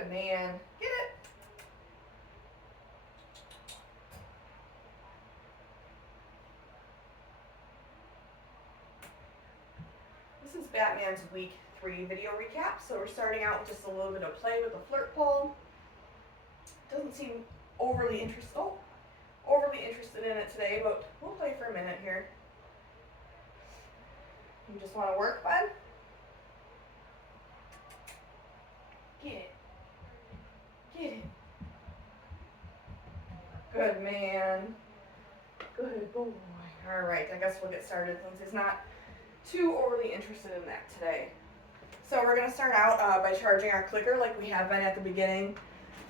Good man. Get it. This is Batman's week 3 video recap. So we're starting out with just a little bit of play with the flirt pole. Doesn't seem overly interested in it today, but we'll play for a minute here. You just want to work, bud? Get it. Get it. Good man. Good boy. All right, I guess we'll get started since he's not too overly interested in that today. So we're going to start out by charging our clicker like we have been at the beginning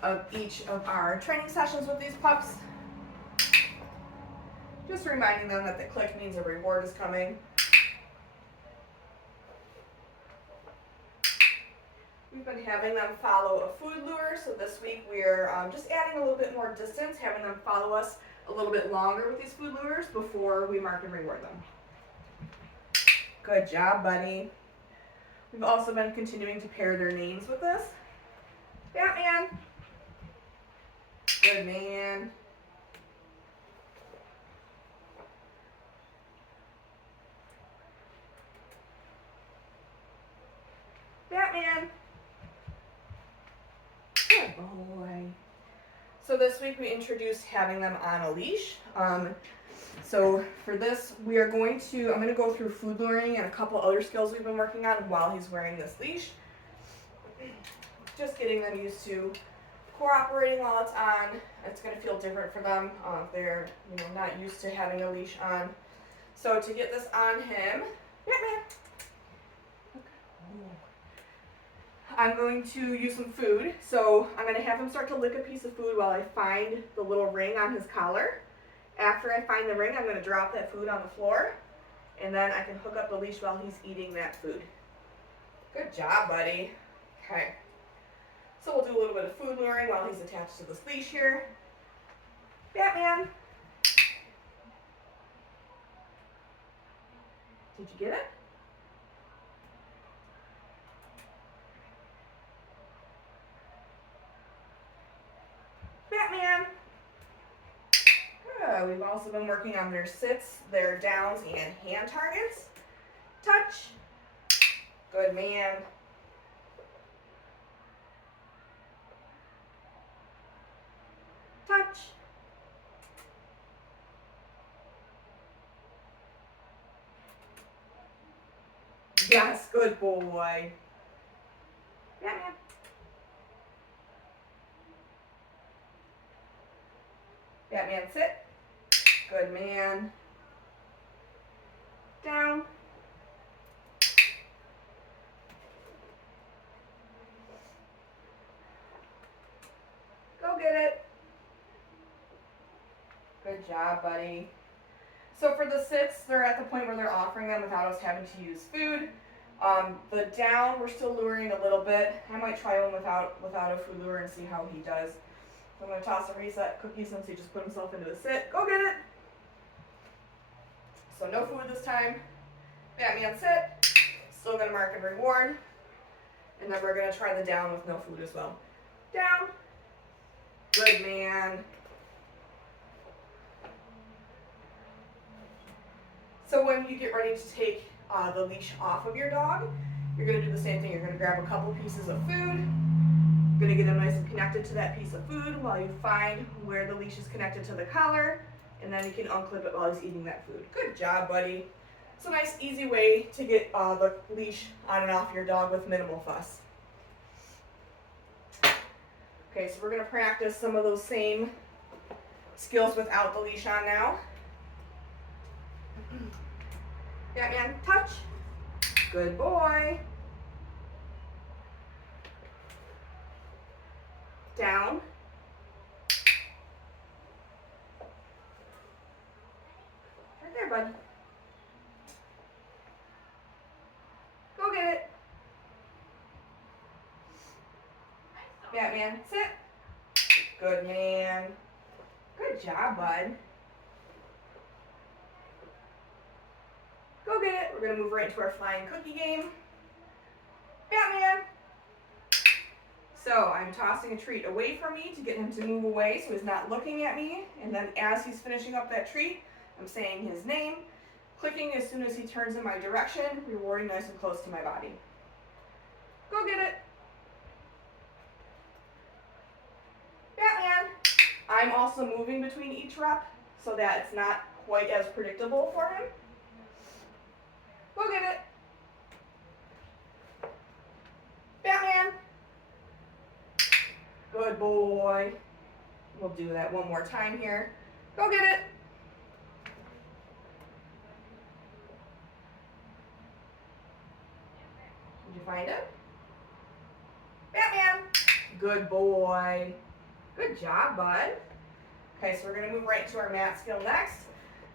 of each of our training sessions with these pups. Just reminding them that the click means a reward is coming. We've been having them follow a food lure, so this week we're just adding a little bit more distance, having them follow us a little bit longer with these food lures before we mark and reward them. Good job, buddy. We've also been continuing to pair their names with this. Batman. Good man. Batman. Good boy. So this week we introduced having them on a leash. So for this, I'm going to go through food luring and a couple other skills we've been working on while he's wearing this leash. Just getting them used to cooperating while it's on. It's going to feel different for them. They're not used to having a leash on. So to get this on him, Batman. I'm going to use some food. So I'm going to have him start to lick a piece of food while I find the little ring on his collar. After I find the ring, I'm going to drop that food on the floor, and then I can hook up the leash while he's eating that food. Good job, buddy. Okay. So we'll do a little bit of food luring while he's attached to this leash here. Batman. Did you get it? Batman. Good. We've also been working on their sits, their downs, and hand targets. Touch. Good man. Touch. Yes, good boy. Batman. Batman, sit. Good man. Down. Go get it. Good job, buddy. So for the sits, they're at the point where they're offering them without us having to use food. The down, we're still luring a little bit. I might try one without a food lure and see how he does. So I'm going to toss a reset cookie since he just put himself into a sit. Go get it. So no food this time. Batman, sit. Still going to mark and reward. And then we're going to try the down with no food as well. Down. Good man. So when you get ready to take the leash off of your dog, you're going to do the same thing. You're going to grab a couple pieces of food. You're going to get him nice and connected to that piece of food while you find where the leash is connected to the collar, and then you can unclip it while he's eating that food. Good job, buddy. It's a nice, easy way to get the leash on and off your dog with minimal fuss. Okay, so we're going to practice some of those same skills without the leash on now. Batman, touch. Good boy. Down. Right there, bud. Go get it. Batman, sit. Good man. Good job, bud. Go get it. We're going to move right into our flying cookie game. Batman. So I'm tossing a treat away from me to get him to move away so he's not looking at me. And then as he's finishing up that treat, I'm saying his name, clicking as soon as he turns in my direction, rewarding nice and close to my body. Go get it. Batman. I'm also moving between each rep so that it's not quite as predictable for him. Go get it. Batman. Good boy. We'll do that one more time here. Go get it. Did you find it? Batman. Good boy. Good job, bud. Okay, so we're going to move right to our mat skill next.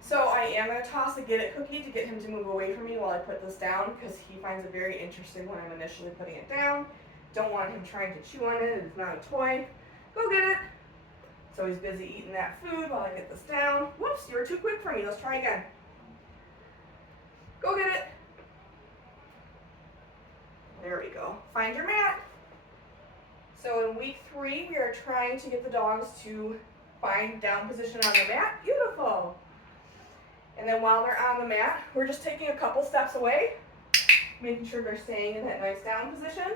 So I am going to toss a get it cookie to get him to move away from me while I put this down because he finds it very interesting when I'm initially putting it down. Don't want him trying to chew on it. It's not a toy. Go get it. So he's busy eating that food while I get this down. Whoops, you were too quick for me. Let's try again. Go get it. There we go. Find your mat. So in week 3, we are trying to get the dogs to find down position on the mat. Beautiful. And then while they're on the mat, we're just taking a couple steps away, making sure they're staying in that nice down position.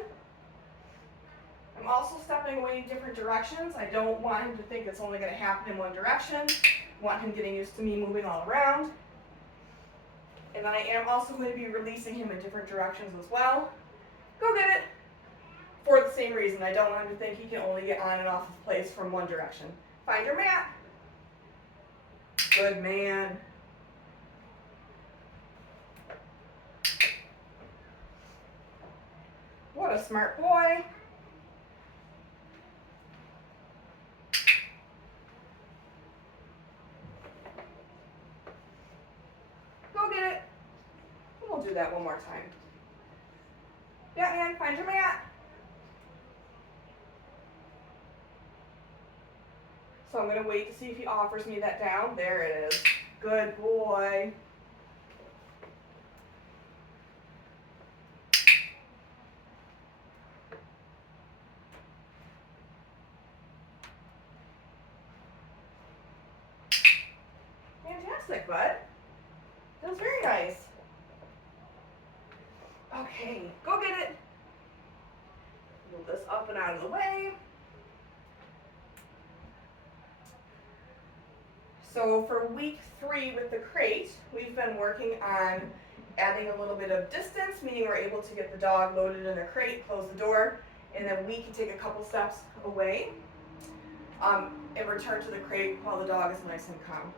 I'm also stepping away in different directions. I don't want him to think it's only going to happen in one direction. I want him getting used to me moving all around. And then I am also going to be releasing him in different directions as well. Go get it. For the same reason, I don't want him to think he can only get on and off of place from one direction. Find your mat. Good man. What a smart boy. Go get it. And we'll do that one more time. Batman, find your mat. So I'm going to wait to see if he offers me that down. There it is. Good boy. Fantastic, bud. That was very nice. Okay, go get it. Move this up and out of the way. So for week 3 with the crate, we've been working on adding a little bit of distance, meaning we're able to get the dog loaded in the crate, close the door, and then we can take a couple steps away and return to the crate while the dog is nice and calm.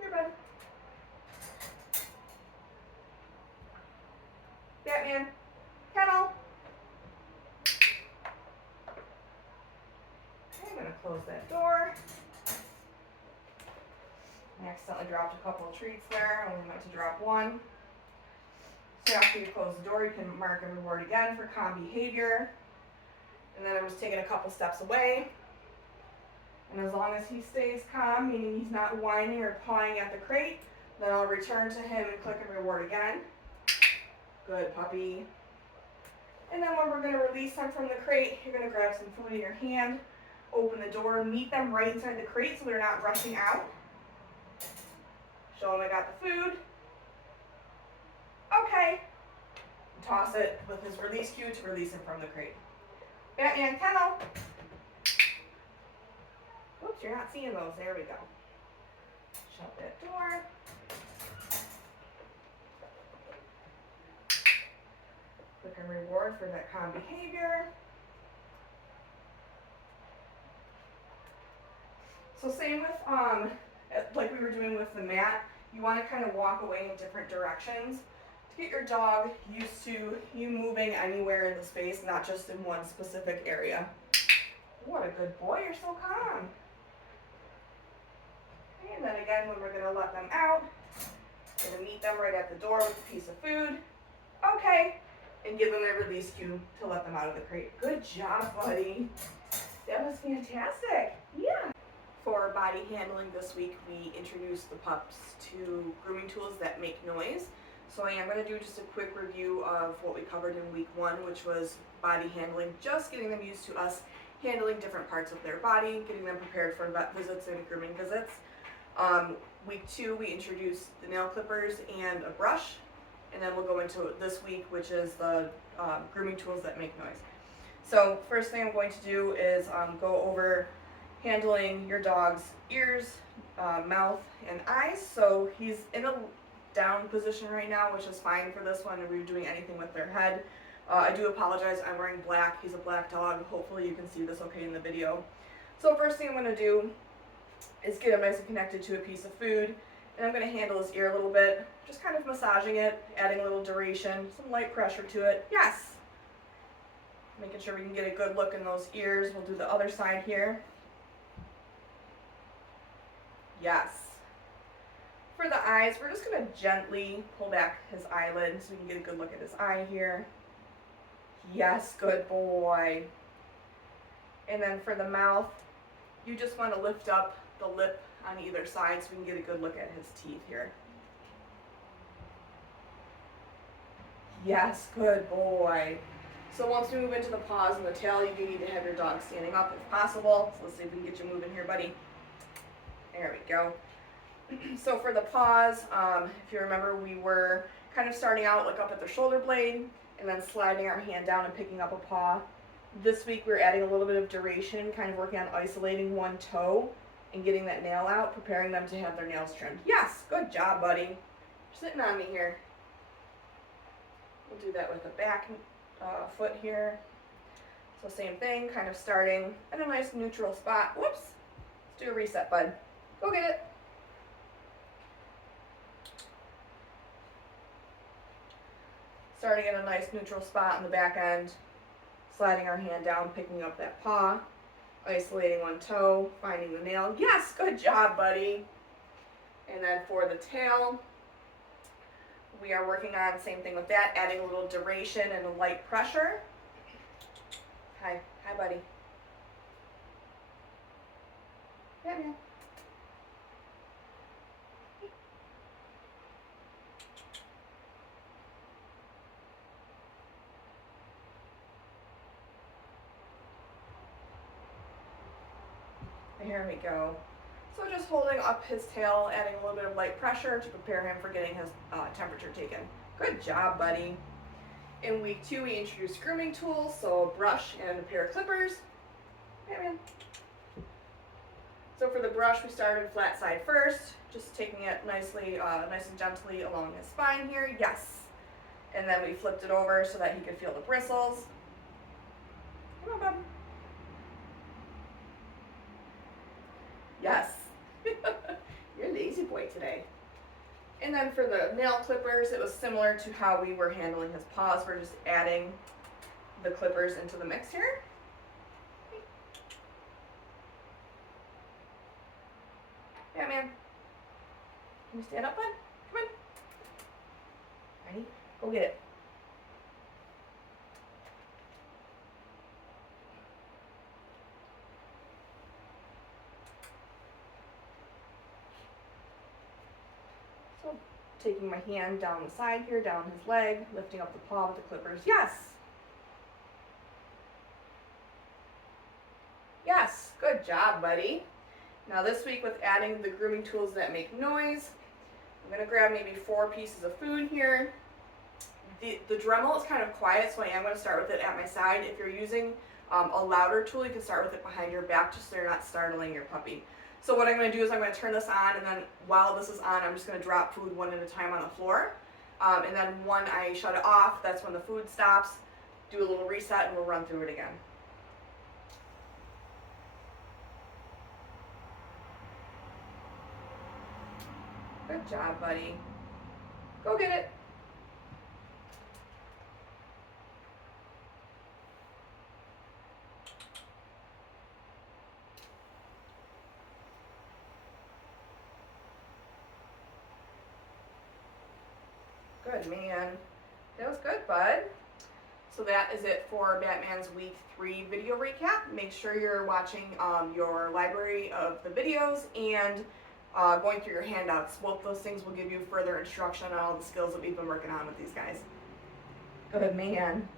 Here, bud. Batman. Kennel. Okay, I'm going to close that door. I accidentally dropped a couple of treats there. I only meant to drop one. So after you close the door, you can mark and reward again for calm behavior. And then I'm just taking a couple steps away. And as long as he stays calm, meaning he's not whining or pawing at the crate, then I'll return to him and click and reward again. Good puppy. And then when we're going to release them from the crate, you're going to grab some food in your hand, open the door, meet them right inside the crate so they're not rushing out. Show them I got the food. Okay. Toss it with his release cue to release him from the crate. Batman kennel. Oops, you're not seeing those. There we go. Shut that door. Click and reward for that calm behavior. So same with, like we were doing with the mat, you want to kind of walk away in different directions to get your dog used to you moving anywhere in the space, not just in one specific area. What a good boy, you're so calm. And then again, when we're going to let them out, going to meet them right at the door with a piece of food. Okay. And give them a release cue to let them out of the crate. Good job, buddy. That was fantastic. Yeah. For body handling this week, we introduced the pups to grooming tools that make noise. So I am going to do just a quick review of what we covered in week 1, which was body handling, just getting them used to us handling different parts of their body, getting them prepared for vet visits and grooming visits. Week 2, we introduced the nail clippers and a brush, and then we'll go into this week, which is the grooming tools that make noise. So first thing I'm going to do is go over handling your dog's ears, mouth, and eyes. So he's in a down position right now, which is fine for this one, if we're doing anything with their head. I do apologize, I'm wearing black. He's a black dog. Hopefully you can see this okay in the video. So first thing I'm going to do is get him nice and connected to a piece of food, and I'm going to handle his ear a little bit, just kind of massaging it, adding a little duration, some light pressure to it. Yes! Making sure we can get a good look in those ears. We'll do the other side here. Yes. For the eyes, we're just going to gently pull back his eyelid so we can get a good look at his eye here. Yes, good boy. And then for the mouth, you just want to lift up the lip on either side so we can get a good look at his teeth here. Yes, good boy. So once we move into the paws and the tail, you do need to have your dog standing up if possible. So let's see if we can get you moving here, buddy. There we go. So for the paws, if you remember, we were kind of starting out like up at the shoulder blade and then sliding our hand down and picking up a paw. This week we're adding a little bit of duration, kind of working on isolating one toe and getting that nail out, preparing them to have their nails trimmed. Yes, good job, buddy. You're sitting on me here. We'll do that with the back foot here. So same thing, kind of starting at a nice neutral spot. Whoops. Let's do a reset, bud. Go get it. Starting at a nice neutral spot on the back end, sliding our hand down, picking up that paw, isolating one toe, finding the nail. Yes, good job, buddy. And then for the tail, we are working on the same thing with that, adding a little duration and a light pressure. Hi, buddy. Yeah, man. Here we go. So just holding up his tail, adding a little bit of light pressure to prepare him for getting his temperature taken. Good job, buddy. In week 2, we introduced grooming tools, so a brush and a pair of clippers. Hey, man. So for the brush, we started flat side first, just taking it nicely, nice and gently along his spine here. Yes. And then we flipped it over so that he could feel the bristles. Come on, bub. Yes. You're a lazy boy today. And then for the nail clippers, it was similar to how we were handling his paws. We're just adding the clippers into the mix here. Yeah, man. Can you stand up, bud? Come on. Ready? Go get it. So, taking my hand down the side here, down his leg, lifting up the paw with the clippers. Yes! Yes, good job, buddy. Now this week with adding the grooming tools that make noise, I'm going to grab maybe 4 pieces of food here. The Dremel is kind of quiet, so I am going to start with it at my side. If you're using a louder tool, you can start with it behind your back just so you're not startling your puppy. So what I'm going to do is I'm going to turn this on, and then while this is on, I'm just going to drop food one at a time on the floor. And then when I shut it off, that's when the food stops. Do a little reset, and we'll run through it again. Good job, buddy. Go get it. Good, man. That was good, bud. So that is it for Batman's week 3 video recap. Make sure you're watching your library of the videos and going through your handouts. Both those things will give you further instruction on all the skills that we've been working on with these guys. Good man.